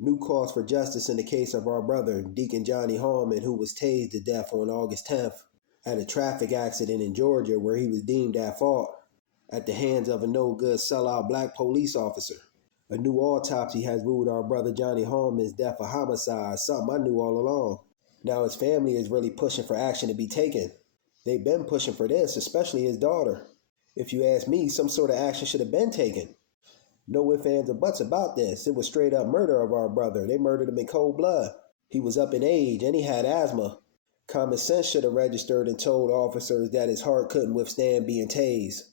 New calls for justice in the case of our brother, Deacon Johnny Hallman, who was tased to death on August 10th at a traffic accident in Georgia where he was deemed at fault at the hands of a no-good sellout black police officer. A new autopsy has ruled our brother Johnny Hallman's death a homicide, something I knew all along. Now his family is really pushing for action to be taken. They've been pushing for this, especially his daughter. If you ask me, some sort of action should have been taken. No ifs, ands, or buts about this. It was straight up murder of our brother. They murdered him in cold blood. He was up in age and he had asthma. Common sense should have registered and told officers that his heart couldn't withstand being tased.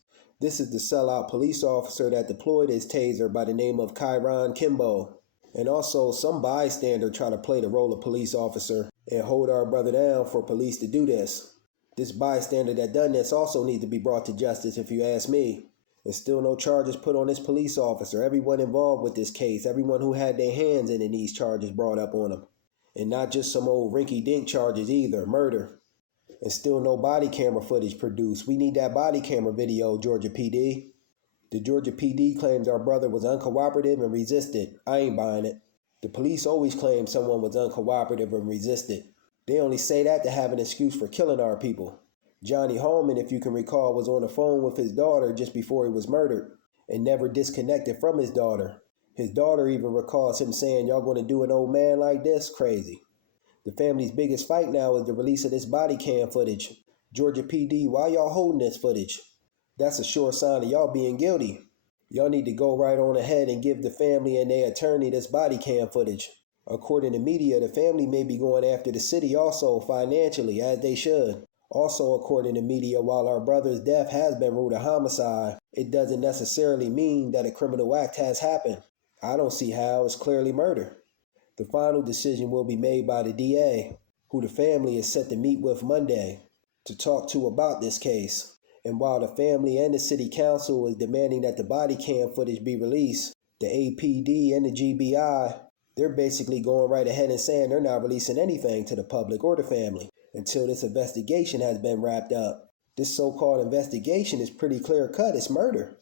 This is the sellout police officer that deployed his taser by the name of Kyron Kimbo. And also some bystander trying to play the role of police officer and hold our brother down for police to do this. This bystander that done this also needs to be brought to justice if you ask me. And still no charges put on this police officer. Everyone involved with this case, everyone who had their hands in these charges brought up on him. And not just some old rinky-dink charges either, murder. And still no body camera footage produced. We need that body camera video, Georgia PD. The Georgia PD claims our brother was uncooperative and resisted. I ain't buying it. The police always claim someone was uncooperative and resisted. They only say that to have an excuse for killing our people. Johnny Hallman, if you can recall, was on the phone with his daughter just before he was murdered and never disconnected from his daughter. His daughter even recalls him saying, "Y'all going to do an old man like this? Crazy." The family's biggest fight now is the release of this body cam footage. Georgia PD, why y'all holding this footage? That's a sure sign of y'all being guilty. Y'all need to go right on ahead and give the family and their attorney this body cam footage. According to media, the family may be going after the city also financially, as they should. Also, according to media, while our brother's death has been ruled a homicide, it doesn't necessarily mean that a criminal act has happened. I don't see how. It's clearly murder. The final decision will be made by the DA, who the family is set to meet with Monday to talk to about this case. And while the family and the city council is demanding that the body cam footage be released, the APD and the GBI, they're basically going right ahead and saying they're not releasing anything to the public or the family until this investigation has been wrapped up. This so-called investigation is pretty clear-cut. It's murder.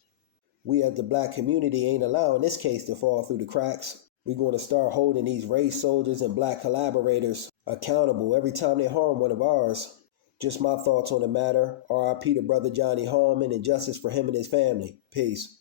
We as the black community ain't allowing this case to fall through the cracks. We're going to start holding these race soldiers and black collaborators accountable every time they harm one of ours. Just my thoughts on the matter. RIP to brother Johnny Hallman and justice for him and his family. Peace.